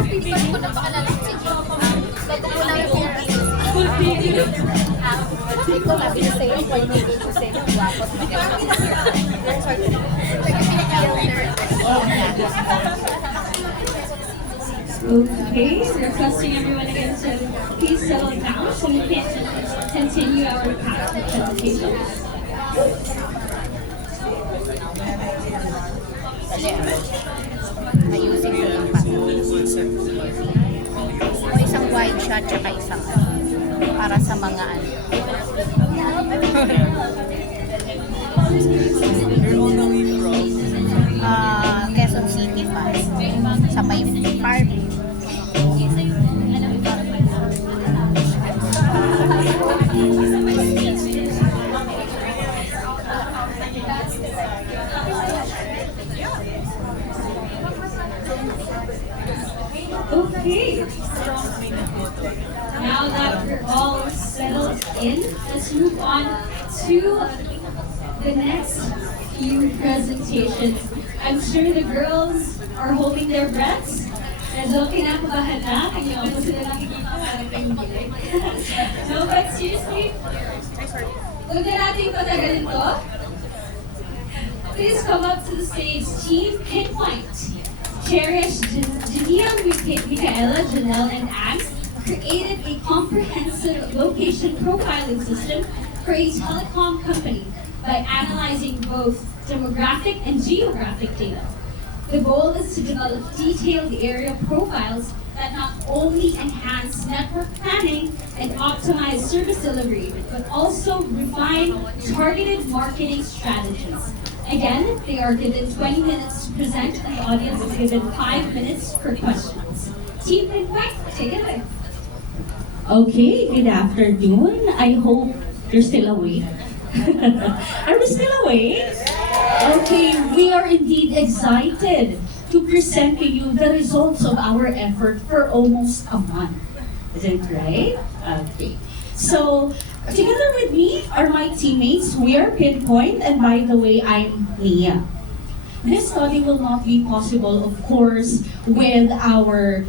Hindi ko na pakilala si Jim. Ito ko lang yung hindi ko sabi sa'yo, pag hindi ko sa'yo, guwapo. Okay, requesting everyone again to please settle down so we can continue our presentation. Ayusin ko lang pa. O isang wide shot tsaka isang para sa mga ano. Quezon City pa. Sa may park. Okay. Now that we're all settled in, let's move on to the next few presentations. I'm sure the girls are holding their breaths. Medyo kinakabahan na. Kaya ako sila nakikita parang kayong gilig. No, but seriously, huwag na natin patagalin to. Please come up to the stage, Team Pinpoint. Cherished Jania, Michaela, Janelle, and Ax created a comprehensive location profiling system for a telecom company by analyzing both demographic and geographic data. The goal is to develop detailed area profiles that not only enhance network planning and optimize service delivery, but also refine targeted marketing strategies. Again, they are given 20 minutes to present, and the audience is given 5 minutes for questions. Team Pinpoint, take it away. Okay, good afternoon. I hope you're still awake. Are we still awake? Okay, we are indeed excited to present to you the results of our effort for almost a month. Isn't it right? Okay. So, together with me are my teammates. We are Pinpoint, and by the way, I'm Nia. This study will not be possible, of course, with our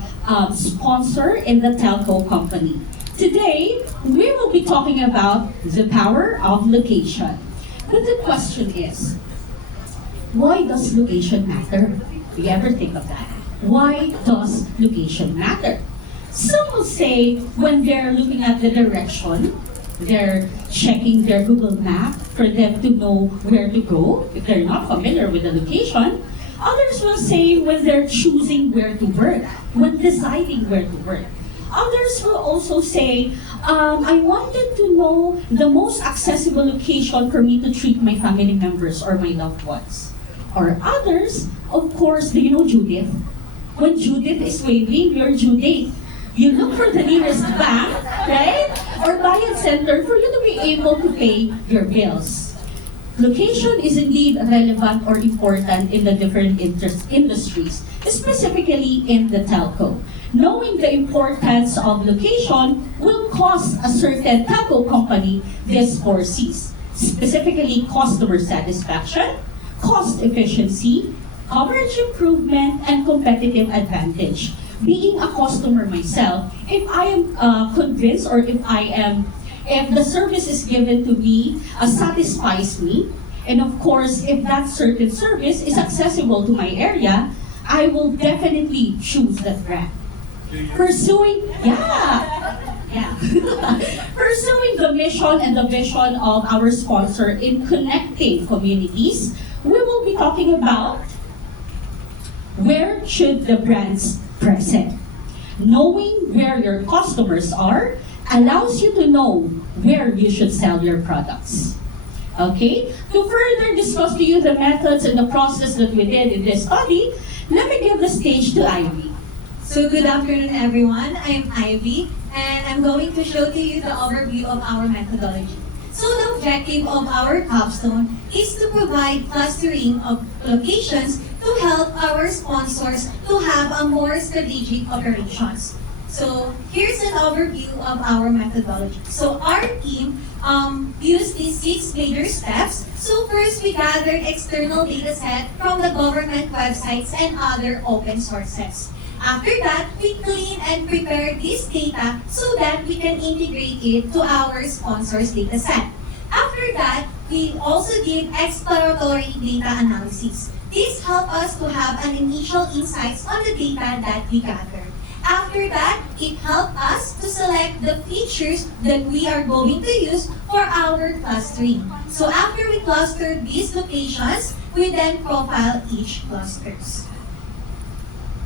sponsor in the telco company. Today, we will be talking about the power of location. But the question is, why does location matter? Do you ever think of that? Why does location matter? Some will say when they're looking at the direction, they're checking their Google map for them to know where to go if they're not familiar with the location. Others will say when they're choosing where to work, when deciding where to work. Others will also say, I wanted to know the most accessible location for me to treat my family members or my loved ones. Or others, of course, do you know Judith? When Judith is waving, you're Judith. You look for the nearest bank, right? Or Bayad Center for you to be able to pay your bills. Location is indeed relevant or important in the different industries, specifically in the telco. Knowing the importance of location will cost a certain telco company these 4 C's, specifically customer satisfaction, cost efficiency, coverage improvement, and competitive advantage. Being a customer myself, if I am convinced or if the service is given to me satisfies me, and of course, if that certain service is accessible to my area, I will definitely choose that brand. Pursuing the mission and the vision of our sponsor in connecting communities, we will be talking about where should the brands present. Knowing where your customers are allows you to know where you should sell your products. Okay? To further discuss to you the methods and the process that we did in this study, let me give the stage to Ivy. So good afternoon everyone, I'm Ivy and I'm going to show to you the overview of our methodology. So the objective of our capstone is to provide clustering of locations to help our sponsors to have a more strategic operations. So here's an overview of our methodology. So our team used these 6 major steps. So first, we gathered external data set from the government websites and other open sources. After that, we clean and prepare this data so that we can integrate it to our sponsor's dataset. After that, we also did exploratory data analysis. This helped us to have an initial insights on the data that we gathered. After that, it helped us to select the features that we are going to use for our clustering. So after we clustered these locations, we then profile each clusters.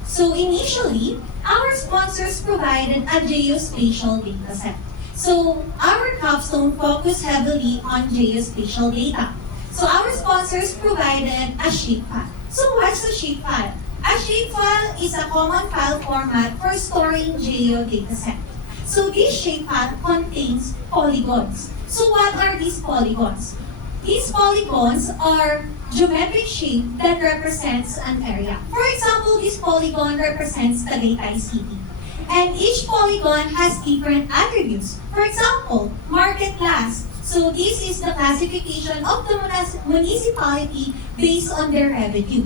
So initially, our sponsors provided a geospatial dataset. So our capstone focused heavily on geospatial data. So our sponsors provided a shapefile. So what's a shapefile? A shapefile is a common file format for storing geo dataset. So this shapefile contains polygons. So what are these polygons? These polygons are geometric shape that represents an area. For example, this polygon represents Tagaytay City. And each polygon has different attributes. For example, market class. So this is the classification of the municipality based on their revenue.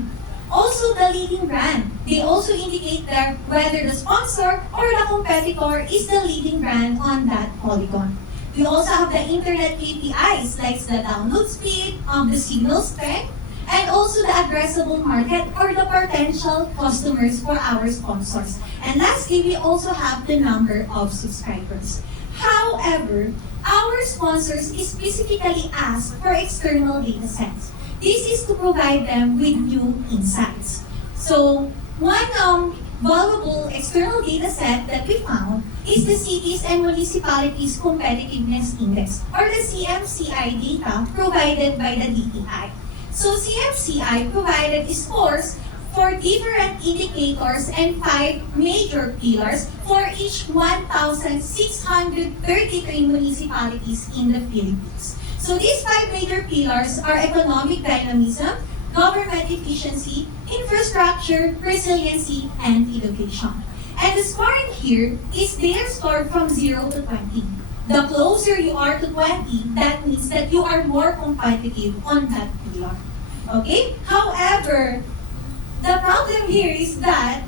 Also, the leading brand. They also indicate there whether the sponsor or the competitor is the leading brand on that polygon. We also have the internet KPIs like the download speed, the signal strength, and also the addressable market or the potential customers for our sponsors. And lastly, we also have the number of subscribers. However, our sponsors specifically ask for external datasets. This is to provide them with new insights. So, one valuable external dataset that we found is the Cities and Municipalities Competitiveness Index, or the CMCI data provided by the DTI. So CMCI provided scores for different indicators and 5 major pillars for each 1,633 municipalities in the Philippines. So these 5 major pillars are economic dynamism, government efficiency, infrastructure, resiliency, and education. And the scoring here is they are scored from 0 to 20. The closer you are to 20, that means that you are more competitive on that pillar. Okay? However, the problem here is that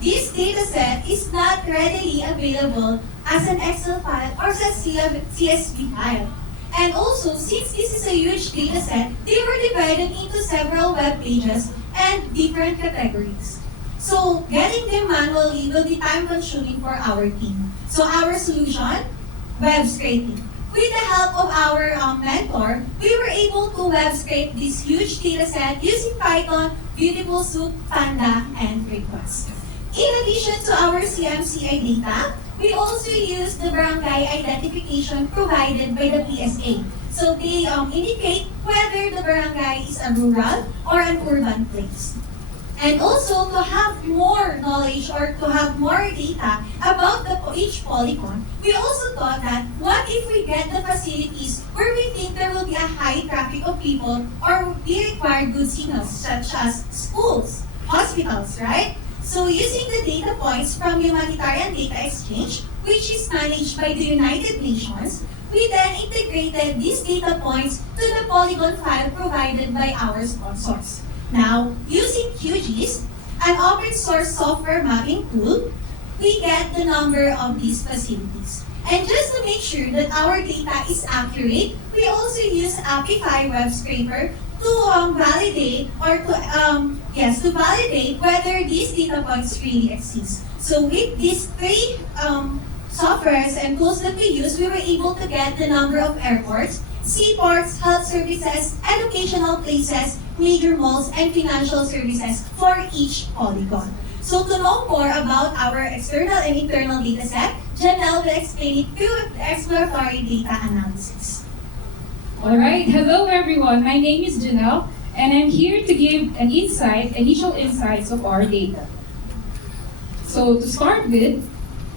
this dataset is not readily available as an Excel file or as a CSV file. And also, since this is a huge dataset, they were divided into several web pages and different categories. So, getting them manually will be time-consuming for our team. So, our solution, web scraping. With the help of our mentor, we were able to web scrape this huge dataset using Python, Beautiful Soup, Panda, and Request. In addition to our CMCI data, we also use the barangay identification provided by the PSA. So they indicate whether the barangay is a rural or an urban place. And also, to have more knowledge or to have more data about each polygon, we also thought that what if we get the facilities where we think there will be a high traffic of people or we require good signals such as schools, hospitals, right? So using the data points from Humanitarian Data Exchange, which is managed by the United Nations, we then integrated these data points to the polygon file provided by our sponsors. Now, using QGIS, an open source software mapping tool, we get the number of these facilities. And just to make sure that our data is accurate, we also use Apify Web Scraper to validate or to validate whether these data points really exist. So with these 3 softwares and tools that we use, we were able to get the number of airports, seaports, health services, educational places, major malls, and financial services for each polygon. So to know more about our external and internal dataset, Janelle will explain it through the exploratory data analysis. Alright, hello everyone. My name is Janelle, and I'm here to give initial insights of our data. So to start with,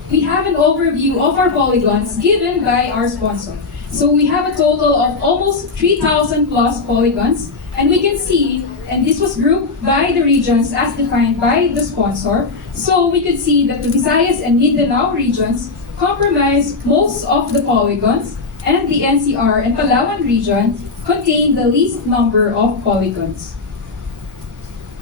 we have an overview of our polygons given by our sponsor. So we have a total of almost 3,000 plus polygons, and we can see, and this was grouped by the regions as defined by the sponsor, so we could see that the Visayas and Mindanao regions comprise most of the polygons, and the NCR and Palawan region contain the least number of polygons.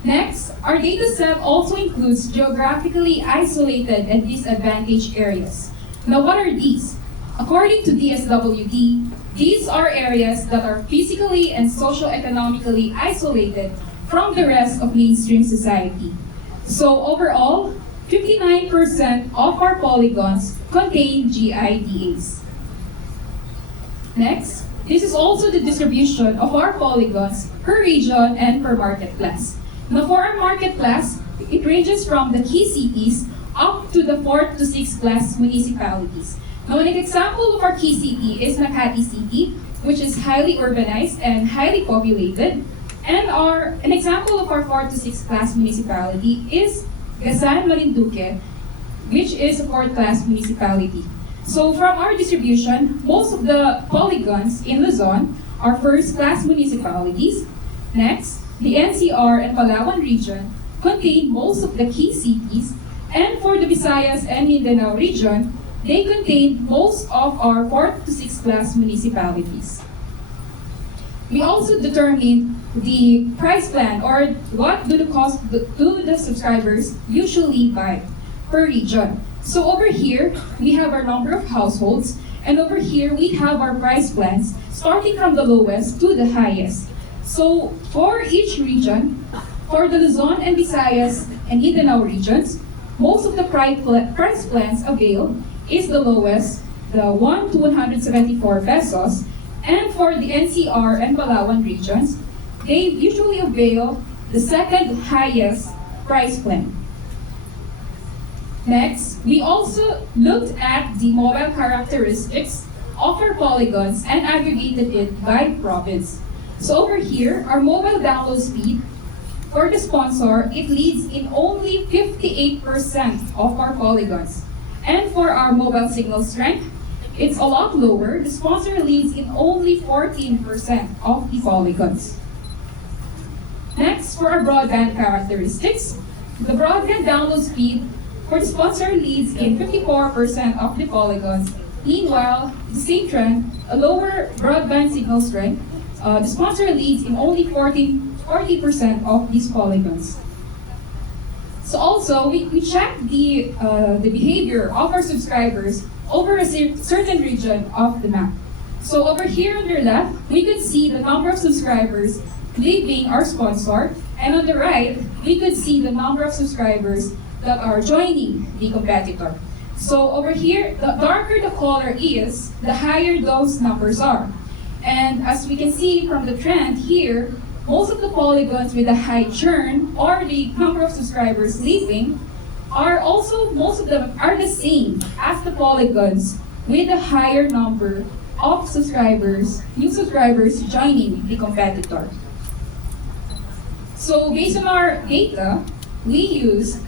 Next, our dataset also includes geographically isolated and disadvantaged areas. Now, what are these? According to DSWD, these are areas that are physically and socio-economically isolated from the rest of mainstream society. So overall, 59% of our polygons contain GIDAs. Next, this is also the distribution of our polygons per region and per market class. Now for our market class, it ranges from the key cities up to the 4th to 6th class municipalities. Now an example of our key city is Makati City, which is highly urbanized and highly populated. And an example of our 4th to 6th class municipality is Gasan Marinduque, which is a 4th class municipality. So from our distribution, most of the polygons in Luzon are 1st class municipalities. Next, the NCR and Palawan region contain most of the key cities, and for the Visayas and Mindanao region, they contain most of our 4th to 6th class municipalities. We also determined the price plan, or what do the subscribers usually buy per region. So over here, we have our number of households, and over here we have our price plans starting from the lowest to the highest. So for each region, for the Luzon and Visayas and Mindanao regions, most of the price plans availed is the lowest, the 1 to 174 pesos, and for the NCR and Palawan regions, they usually avail the second highest price plan. Next, we also looked at the mobile characteristics of our polygons and aggregated it by province. So over here, our mobile download speed for the sponsor, it leads in only 58% of our polygons. And for our mobile signal strength, it's a lot lower. The sponsor leads in only 14% of the polygons. Next, for our broadband characteristics, the broadband download speed for the sponsor leads in 54% of the polygons. Meanwhile, the same trend, a lower broadband signal strength, the sponsor leads in only 40% of these polygons. So also, we checked the behavior of our subscribers over a certain region of the map. So over here on your left, we could see the number of subscribers leaving our sponsor, and on the right, we could see the number of subscribers that are joining the competitor. So over here, the darker the color is, the higher those numbers are. And as we can see from the trend here, most of the polygons with a high churn or the number of subscribers leaving are also, most of them are the same as the polygons with a higher number of subscribers, new subscribers joining the competitor. So based on our data, we use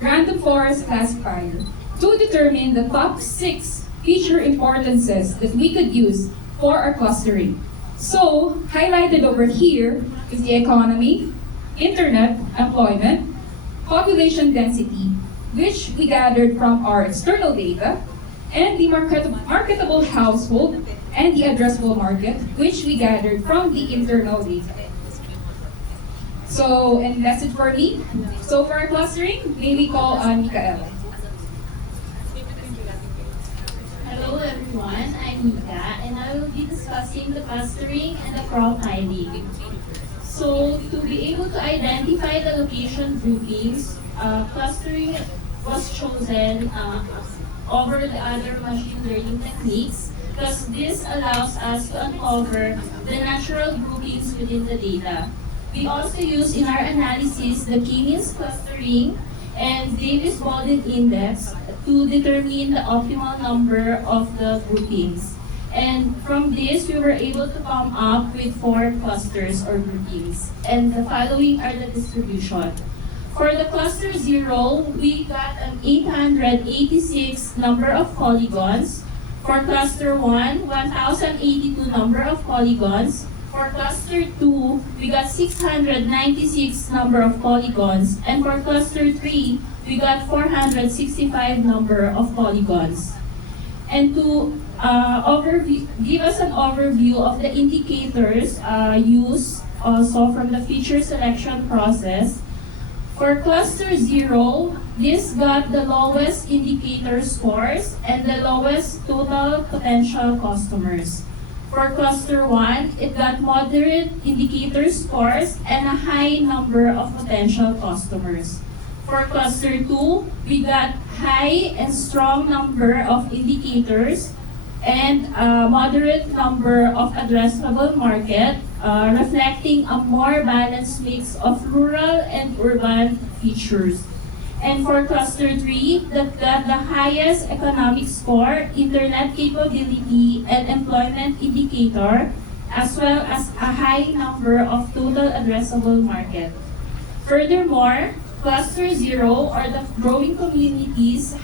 random forest classifier to determine the top 6 feature importances that we could use for our clustering. So, highlighted over here is the economy, internet, employment, population density, which we gathered from our external data, and the marketable household and the addressable market, which we gathered from the internal data. So, and that's it for me. So for our clustering, may we call on Micaela. Hello everyone, I'm Mika, and I will be discussing the clustering and the profiling. So, to be able to identify the location groupings, clustering was chosen over the other machine learning techniques because this allows us to uncover the natural groupings within the data. We also use in our analysis the K-means clustering and Davis-Baldwin index to determine the optimal number of the groupings. And from this, we were able to come up with 4 clusters or groupings. And the following are the distribution. For the cluster 0, we got an 886 number of polygons. For cluster 1, 1,082 number of polygons. For cluster 2, we got 696 number of polygons. And for cluster 3, we got 465 number of polygons. And to give us an overview of the indicators used also from the feature selection process, For cluster 0, this got the lowest indicator scores and the lowest total potential customers. For cluster 1, it got moderate indicator scores and a high number of potential customers. For cluster 2, we got high and strong number of indicators and a moderate number of addressable market, reflecting a more balanced mix of rural and urban features. And for cluster 3, that got the highest economic score, internet capability, and employment indicator, as well as a high number of total addressable market. Furthermore, cluster 0, or the growing communities,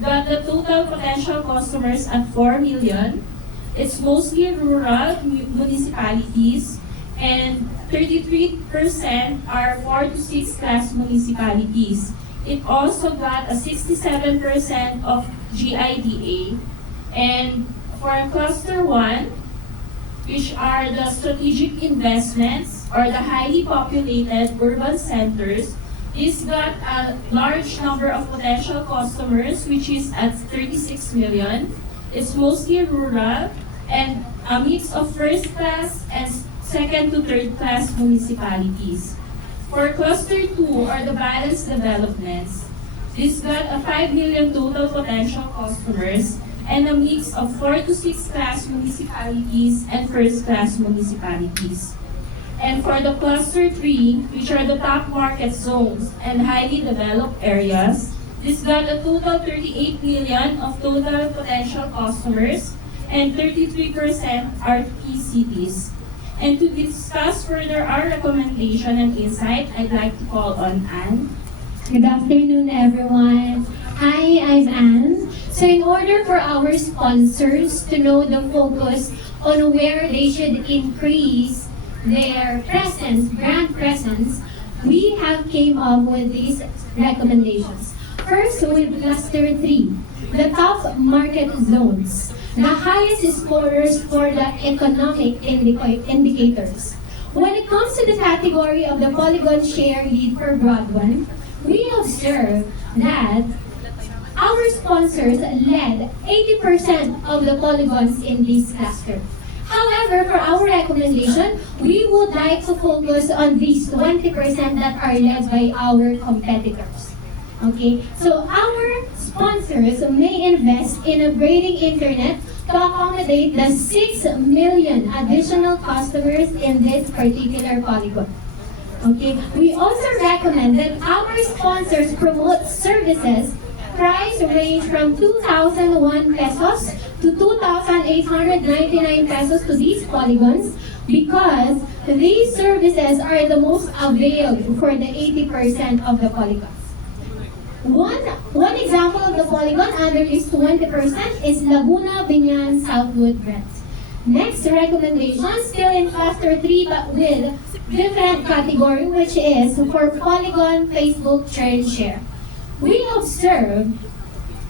got the total potential customers at 4 million. It's mostly rural municipalities, and 33% are 4 to 6 class municipalities. It also got a 67% of GIDA. And for cluster 1, which are the strategic investments or the highly populated urban centers, this got a large number of potential customers, which is at 36 million. It's mostly rural and a mix of first class and second to third class municipalities. For cluster 2, or the balanced developments, this got a 5 million total potential customers and a mix of 4 to 6 class municipalities and first class municipalities. And for the cluster 3, which are the top market zones and highly developed areas, this got a total 38 million of total potential customers and 33% are key cities. And to discuss further our recommendation and insight, I'd like to call on Anne. Good afternoon, everyone. Hi, I'm Anne. So in order for our sponsors to know the focus on where they should increase their presence, brand presence, we have came up with these recommendations. First, with cluster 3, the top market zones, the highest scorers for the economic indicators. When it comes to the category of the polygon share lead for broadband, we observe that our sponsors led 80% of the polygons in this cluster. However, for our recommendation, we would like to focus on these 20% that are led by our competitors. Okay, so our sponsors may invest in upgrading internet to accommodate the 6 million additional customers in this particular polygon. Okay, we also recommend that our sponsors promote services price range from 2,001 pesos to 2,899 pesos to these polygons because these services are the most availed for the 80% of the polygons. One example of the polygon under this 20% is Laguna, Binyan, Southwood, Brent. Next recommendation, still in cluster 3 but with different category, which is for polygon Facebook churn share. We observe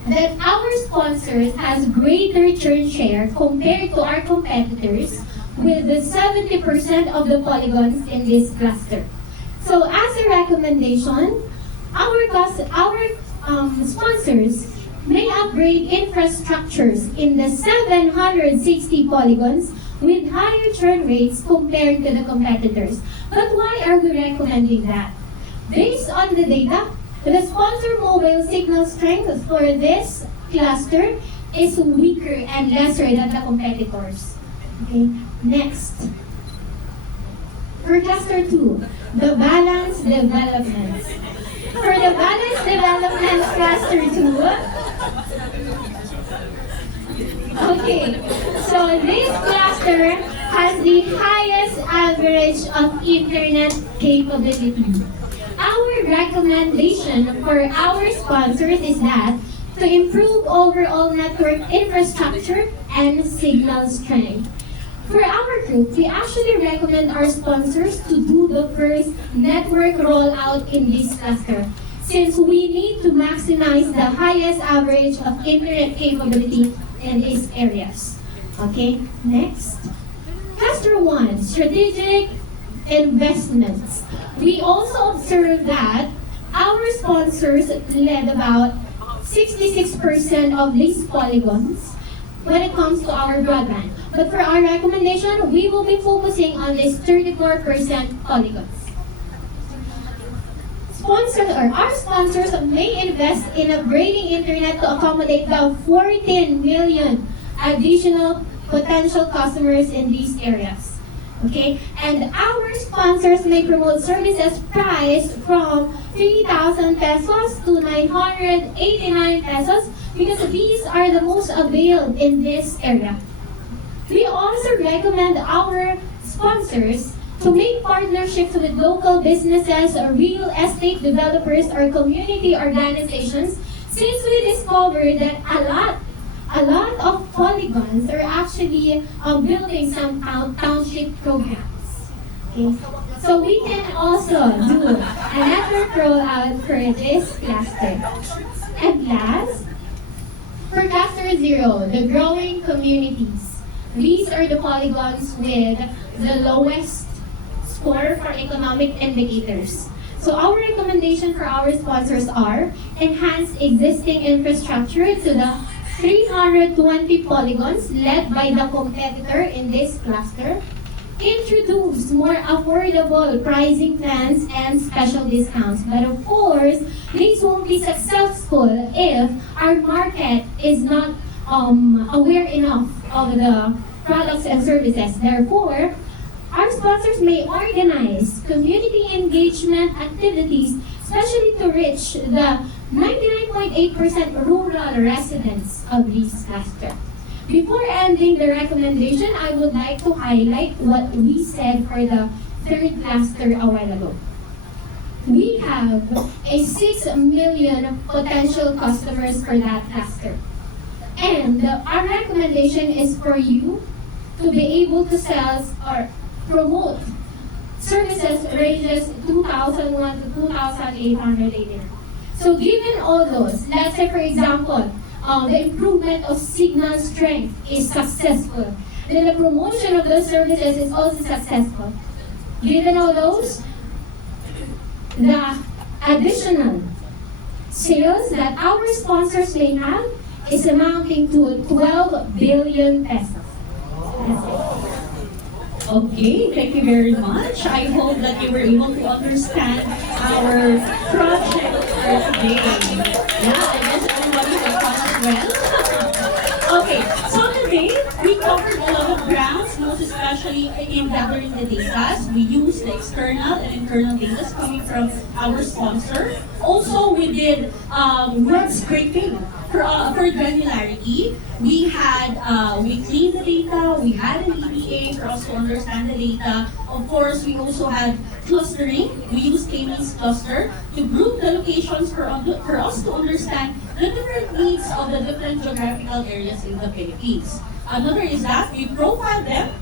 that our sponsors has greater churn share compared to our competitors with the 70% of the polygons in this cluster. So as a recommendation, our sponsors may upgrade infrastructures in the 760 polygons with higher churn rates compared to the competitors. But why are we recommending that? Based on the data, the sponsor mobile signal strength for this cluster is weaker and lesser than the competitors. Okay, next. For cluster 2, the balanced developments. For the balanced developments cluster 2, okay, so this cluster has the highest average of internet capability. Our recommendation for our sponsors is that to improve overall network infrastructure and signal strength. For our group, we actually recommend our sponsors to do the first network rollout in this cluster since we need to maximize the highest average of internet capability in these areas. Okay, next. Cluster 1, strategic investments. We also observe that Our sponsors led about 66% of these polygons when it comes to our broadband. But for our recommendation, we will be focusing on this 34% polygons. Our sponsors may invest in upgrading internet to accommodate the 14 million additional potential customers in these areas. Okay, and our sponsors may promote services priced from 3,000 pesos to 989 pesos because these are the most availed in this area. We also recommend our sponsors to make partnerships with local businesses, or real estate developers, or community organizations, since we discovered that a lot of polygons are actually building some township programs. Okay? So we can also do a network rollout for this cluster. And last, for cluster 0, the growing communities. These are the polygons with the lowest score for economic indicators. So our recommendation for our sponsors are enhance existing infrastructure to the 320 polygons led by the competitor in this cluster. Introduce more affordable pricing plans and special discounts. But of course, these won't be successful if our market is not aware enough of the products and services. Therefore, our sponsors may organize community engagement activities, especially to reach the 99.8% rural residents of this cluster. Before ending the recommendation, I would like to highlight what we said for the third cluster a while ago. We have a 6 million potential customers for that cluster. And our recommendation is for you to be able to sell or promote services ranges 2,001 to 2,880. So given all those, let's say for example, the improvement of signal strength is successful. Then the promotion of those services is also successful. Given all those, the additional sales that our sponsors may have is amounting to 12 billion pesos. That's it. Okay, thank you very much. I hope that you were able to understand our project for today. Yeah, I guess everybody had fun as well. Okay, so today we covered a lot of grounds, most especially in gathering the data. We used the external and internal data coming from our sponsor. Also, we did web scraping for granularity. We cleaned the data, we had an EBA for us to understand the data. Of course, we also had clustering. We used K-means cluster to group the locations for us to understand the different needs of the different geographical areas in the Philippines. Another is that we profiled them.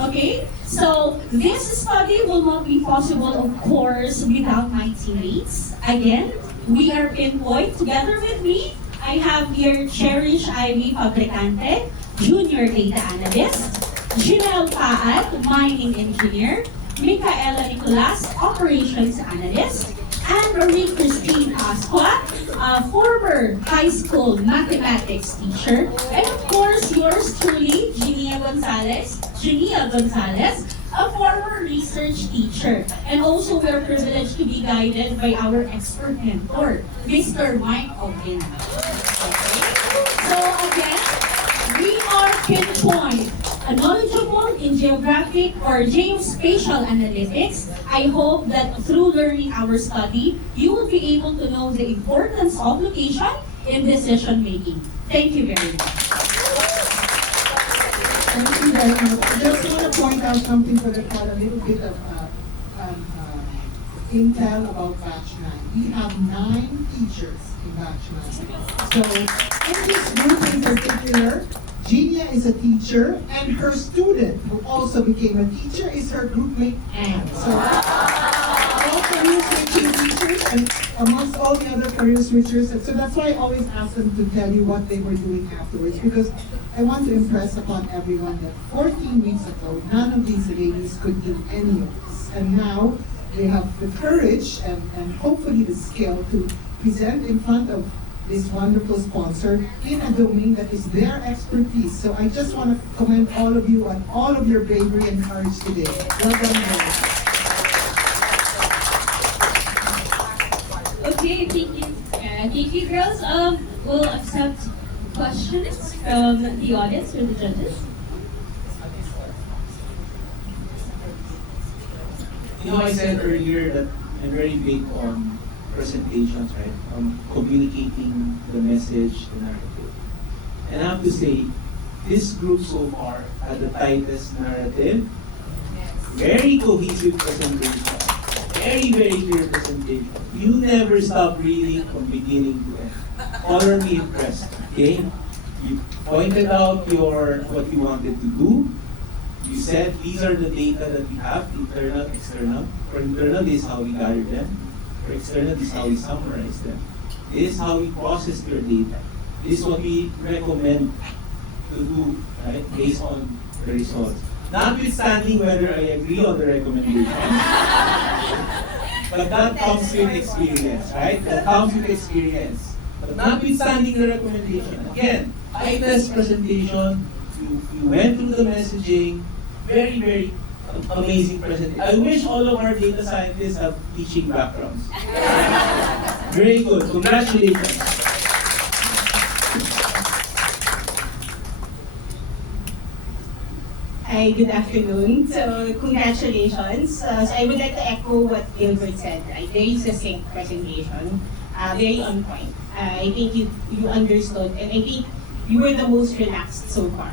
Okay, so this study will not be possible, of course, without my teammates. Again, we are pinpoint together with me. I have here Cherish Ivy Fabricante, Junior Data Analyst, Janelle Paat, Mining Engineer, Micaela Nicolas, Operations Analyst, and Marie Christine Asqua, a former high school mathematics teacher, and of course yours truly, Genia Gonzalez, a former research teacher. And also we are privileged to be guided by our expert mentor, Mr. Mike Ogin. Okay. So again, we are pinpoint, knowledgeable in geographic or geospatial analytics. I hope that through learning our study, you will be able to know the importance of location in decision making. Thank you very much. Thank you very much. I just want to point out something for the crowd, a little bit of intel about batch 9. We have 9 teachers in batch 9. So in this group in particular, Genia is a teacher, and her student, who also became a teacher, is her groupmate Anne. So all career switching teachers, and amongst all the other career switchers, and so that's why I always ask them to tell you what they were doing afterwards, because I want to impress upon everyone that 14 weeks ago, none of these ladies could do any of this. And now, they have the courage and hopefully the skill to present in front of this wonderful sponsor in a domain that is their expertise. So I just want to commend all of you on all of your bravery and courage today. Well done, guys. Okay, thank you. Thank you, girls. We'll accept questions from the audience or the judges. You know, I said earlier that I'm very big on presentations, right? On communicating the message, the narrative. And I have to say, this group so far had the tightest narrative, very cohesive presentation, very, very clear presentation. You never stop reading from beginning to end. Thoroughly impressed, okay? You pointed out what you wanted to do. You said these are the data that we have, internal, external. For internal, this is how we gather them. For external, this is how we summarize them. This is how we process your data. This is what we recommend to do, right, based on the results. Notwithstanding whether I agree on the recommendation, but that comes with experience, right? That comes with experience. But notwithstanding the recommendation, again, tightest presentation, you went through the messaging, very, very amazing presentation. I wish all of our data scientists have teaching backgrounds. Very good, congratulations. Hi, good afternoon. So, congratulations. So I would like to echo what Gilbert said, right? Very succinct presentation, very on point. I think you understood, and I think you were the most relaxed so far.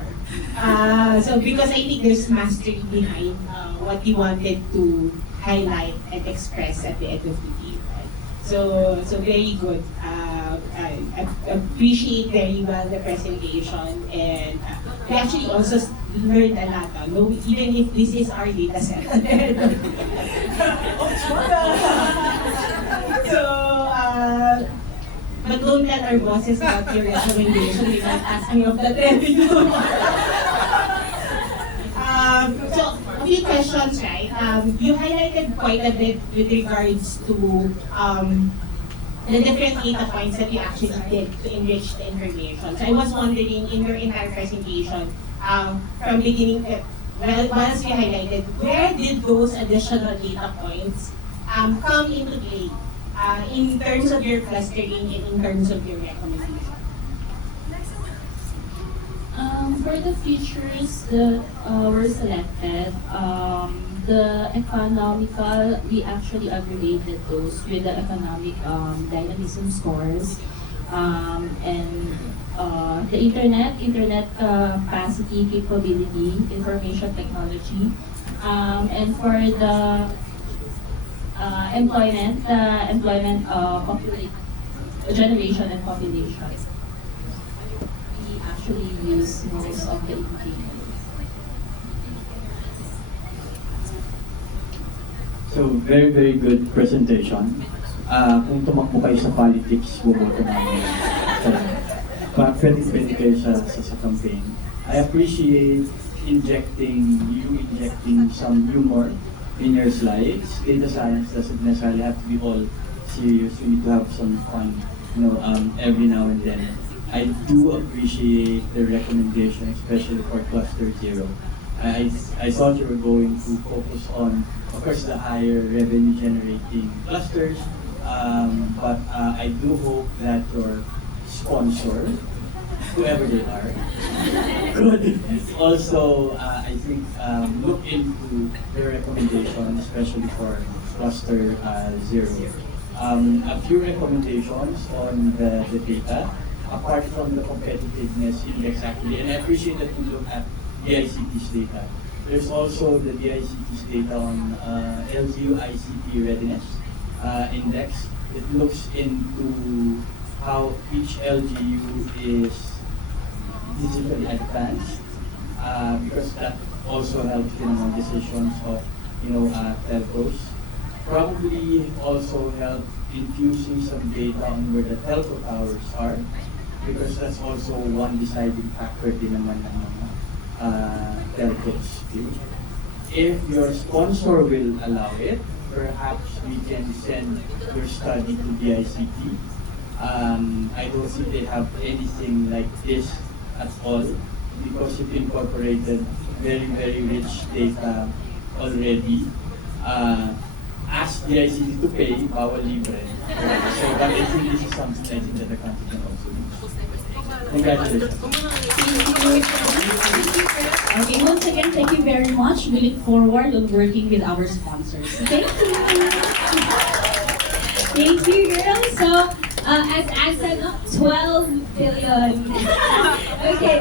So because I think there's mastery behind what you wanted to highlight and express at the end of the day. Right? So very good. I appreciate very well the presentation, and we actually also learned a lot. No, even if this is our data set. So. But don't tell our bosses about your recommendation. They might ask me of that revenue. So, a few questions, right? You highlighted quite a bit with regards to the different data points that you actually did to enrich the information. So I was wondering, in your entire presentation, from beginning to, well, once you highlighted, where did those additional data points come into play? In terms of your clustering and in terms of your recommendation? For the features that were selected, the economical, we actually aggregated those with the economic dynamism scores, and the internet capacity, capability, information technology, and for the employment generation and population. We actually use most of the indicators. So, very, very good presentation. Kung tumakbo kayo sa politics, bumoto namin. So, pwede kayo sa campaign. I appreciate injecting some humor in your slides. Data science doesn't necessarily have to be all serious. You need to have some fun, every now and then. I do appreciate the recommendation, especially for Cluster 0. I thought you were going to focus on, of course, the higher revenue generating clusters, but I do hope that your sponsor, whoever they are, could also, I think, look into their recommendation, especially for Cluster 0. A few recommendations on the data, apart from the competitiveness index actually, and I appreciate that you look at DICT's data. There's also the DICT's data on LGU ICT readiness index. It looks into how each LGU is digitally advanced, because that also helps in decisions of telcos. Probably also help infusing some data on where the telco towers are, because that's also one deciding factor din naman ng mga telcos. If your sponsor will allow it, perhaps we can send your study to DICT. I don't think they have anything like this at all because it incorporated very, very rich data already. Ask DICT to pay, bawal libre. So, but I think this is something I think that the country can also do. Congratulations. Okay, once again, thank you very much. We look forward on working with our sponsors. Thank you. Thank you, girls. So, as Anne said, 12 billion. Okay.